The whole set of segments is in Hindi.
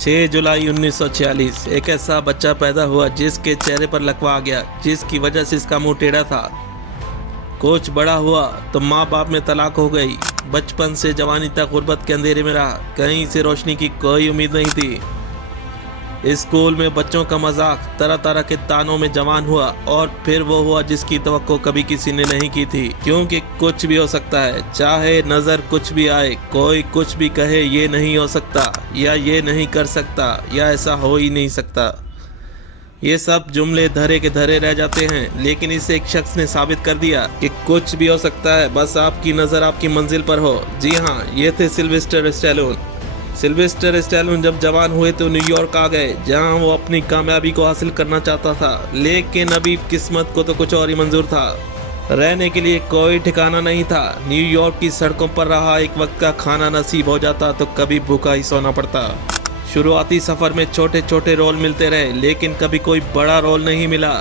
6 जुलाई 1946 एक ऐसा बच्चा पैदा हुआ जिसके चेहरे पर लकवा आ गया, जिसकी वजह से इसका मुंह टेढ़ा था। कुछ बड़ा हुआ तो माँ बाप में तलाक हो गई। बचपन से जवानी तक गुर्बत के अंधेरे में रहा, कहीं से रोशनी की कोई उम्मीद नहीं थी। स्कूल में बच्चों का मजाक, तरह तरह के तानों में जवान हुआ और फिर वो हुआ जिसकी तवक्को कभी किसी ने नहीं की थी, क्योंकि कुछ भी हो सकता है। चाहे नजर कुछ भी आए, कोई कुछ भी कहे, ये नहीं हो सकता या ये नहीं कर सकता या ऐसा हो ही नहीं सकता। ये सब जुमले धरे के धरे रह जाते हैं, लेकिन इस एक शख्स ने साबित कर दिया कि कुछ भी हो सकता है, बस आपकी नज़र आपकी मंजिल पर हो। जी हाँ, ये थे सिल्वेस्टर स्टैलोन। सिल्वेस्टर स्टैलोन जब जवान हुए तो न्यूयॉर्क आ गए, जहां वो अपनी कामयाबी को हासिल करना चाहता था, लेकिन अभी किस्मत को तो कुछ और ही मंजूर था। रहने के लिए कोई ठिकाना नहीं था। न्यूयॉर्क की सड़कों पर रहा, एक वक्त का खाना नसीब हो जाता तो कभी भूखा ही सोना पड़ता। शुरुआती सफ़र में छोटे छोटे रोल मिलते रहे, लेकिन कभी कोई बड़ा रोल नहीं मिला।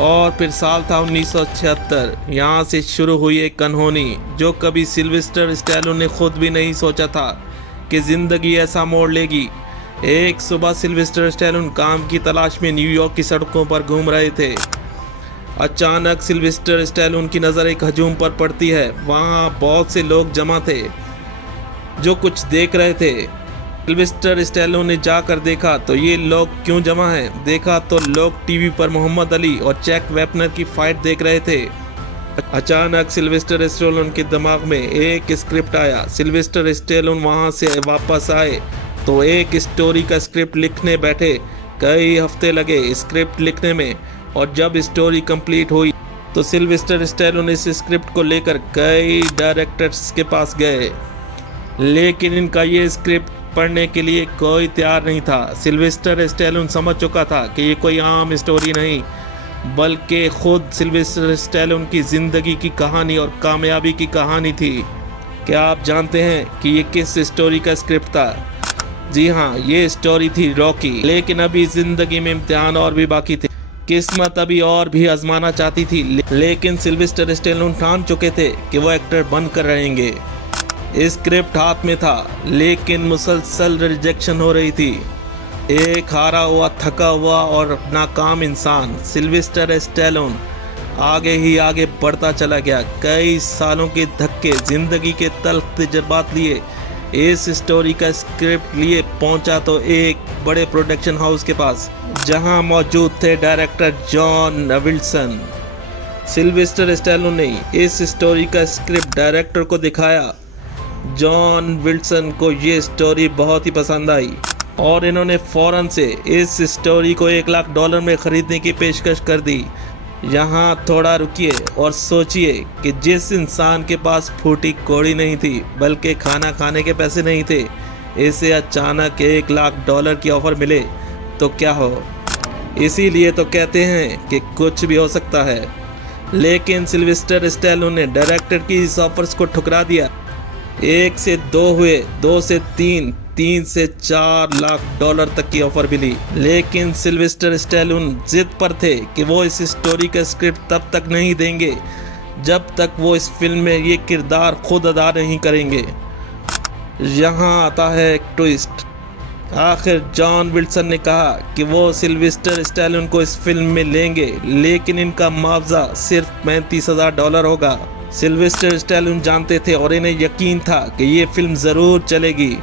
और फिर साल था 1976। यहाँ से शुरू हुई एक अनहोनी जो कभी सिल्वेस्टर स्टैलोन ने खुद भी नहीं सोचा था कि ज़िंदगी ऐसा मोड़ लेगी। एक सुबह सिल्वेस्टर स्टैलोन काम की तलाश में न्यूयॉर्क की सड़कों पर घूम रहे थे। अचानक सिल्वेस्टर स्टैलोन की नज़र एक हजूम पर पड़ती है। वहाँ बहुत से लोग जमा थे जो कुछ देख रहे थे। सिल्वेस्टर स्टैलोन ने जाकर देखा तो ये लोग क्यों जमा हैं। देखा तो लोग टीवी पर मोहम्मद अली और जैक वेपनर की फाइट देख रहे थे। अचानक सिल्वेस्टर स्टैलोन के दिमाग में एक स्क्रिप्ट आया। सिल्वेस्टर स्टैलोन वहां से वापस आए तो एक स्टोरी का स्क्रिप्ट लिखने बैठे। कई हफ्ते लगे स्क्रिप्ट लिखने में, और जब स्टोरी कंप्लीट हुई तो सिल्वेस्टर स्टैलोन इस स्क्रिप्ट को लेकर कई डायरेक्टर्स के पास गए, लेकिन इनका ये स्क्रिप्ट पढ़ने के लिए कोई तैयार नहीं था। सिल्वेस्टर स्टैलोन समझ चुका था कि ये कोई आम स्टोरी नहीं, बल्कि खुद सिल्वेस्टर स्टैलोन की ज़िंदगी की कहानी और कामयाबी की कहानी थी। क्या आप जानते हैं कि ये किस स्टोरी का स्क्रिप्ट था? जी हाँ, ये स्टोरी थी रॉकी। लेकिन अभी ज़िंदगी में इम्तिहान और भी बाकी थे। किस्मत अभी और भी आजमाना चाहती थी, लेकिन सिल्वेस्टर स्टैलोन ठान चुके थे कि वो एक्टर बनकर रहेंगे। स्क्रिप्ट हाथ में था, लेकिन मुसलसल रिजेक्शन हो रही थी। एक हारा हुआ, थका हुआ और नाकाम इंसान सिल्वेस्टर स्टैलोन आगे ही आगे बढ़ता चला गया। कई सालों के धक्के, जिंदगी के तल्ख तजुर्बात लिए इस स्टोरी का स्क्रिप्ट लिए पहुंचा तो एक बड़े प्रोडक्शन हाउस के पास, जहां मौजूद थे director John Wilson. Sylvester Stallone ने इस स्टोरी का स्क्रिप्ट डायरेक्टर को दिखाया। जॉन विल्सन को ये स्टोरी बहुत ही पसंद आई और इन्होंने फ़ौरन से इस स्टोरी को $1 लाख में ख़रीदने की पेशकश कर दी। यहाँ थोड़ा रुकिए और सोचिए कि जिस इंसान के पास फूटी कौड़ी नहीं थी, बल्कि खाना खाने के पैसे नहीं थे, इसे अचानक $1 लाख की ऑफ़र मिले तो क्या हो। इसीलिए तो कहते हैं कि कुछ भी हो सकता है। लेकिन सिल्वेस्टर स्टैलोन ने डायरेक्टर की इस ऑफर्स को ठुकरा दिया। 1 से 2 हुए, 2 से 3, 3 से $4 लाख तक की ऑफर मिली, लेकिन सिल्वेस्टर स्टैलोन जिद पर थे कि वो इस स्टोरी का स्क्रिप्ट तब तक नहीं देंगे जब तक वो इस फिल्म में ये किरदार खुद अदा नहीं करेंगे। यहाँ आता है एक ट्विस्ट। आखिर जॉन विल्सन ने कहा कि वो सिल्वेस्टर स्टैलोन को इस फिल्म में लेंगे, लेकिन इनका मुआवजा सिर्फ $35,000 होगा। सिल्वेस्टर स्टैलोन जानते थे और इन्हें यकीन था कि ये फिल्म ज़रूर चलेगी,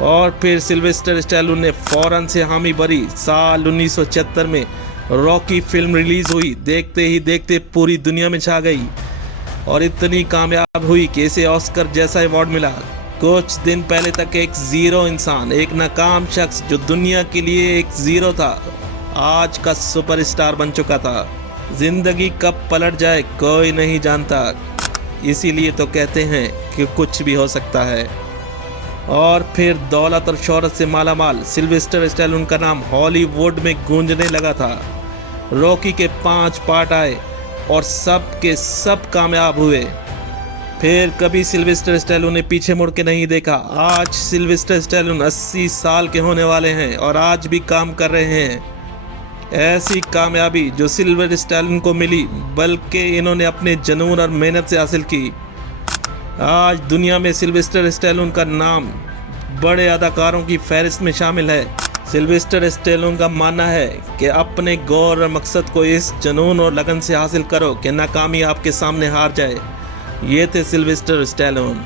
और फिर सिल्वेस्टर स्टैलोन ने फ़ौरन से हामी भरी। साल 1976 में रॉकी फिल्म रिलीज़ हुई। देखते ही देखते पूरी दुनिया में छा गई और इतनी कामयाब हुई कि इसे ऑस्कर जैसा अवार्ड मिला। कुछ दिन पहले तक एक ज़ीरो इंसान, एक नाकाम शख्स जो दुनिया के लिए एक ज़ीरो था, आज का सुपरस्टार बन चुका था। ज़िंदगी कब पलट जाए कोई नहीं जानता, इसीलिए तो कहते हैं कि कुछ भी हो सकता है। और फिर दौलत और शोहरत से मालामाल सिल्वेस्टर स्टैलोन का नाम हॉलीवुड में गूंजने लगा था। रॉकी के 5 पार्ट आए और सब के सब कामयाब हुए। फिर कभी सिल्वेस्टर स्टैलोन ने पीछे मुड़ के नहीं देखा। आज सिल्वेस्टर स्टैलोन 80 साल के होने वाले हैं और आज भी काम कर रहे हैं। ऐसी कामयाबी जो सिल्वेस्टर स्टैलोन को मिली, बल्कि इन्होंने अपने जुनून और मेहनत से हासिल की। आज दुनिया में सिल्वेस्टर स्टैलोन का नाम बड़े अदाकारों की फहरिस्त में शामिल है। सिल्वेस्टर स्टेलोन का मानना है कि अपने गौर और मकसद को इस जुनून और लगन से हासिल करो कि नाकामी आपके सामने हार जाए। ये थे सिल्वेस्टर स्टेलोन।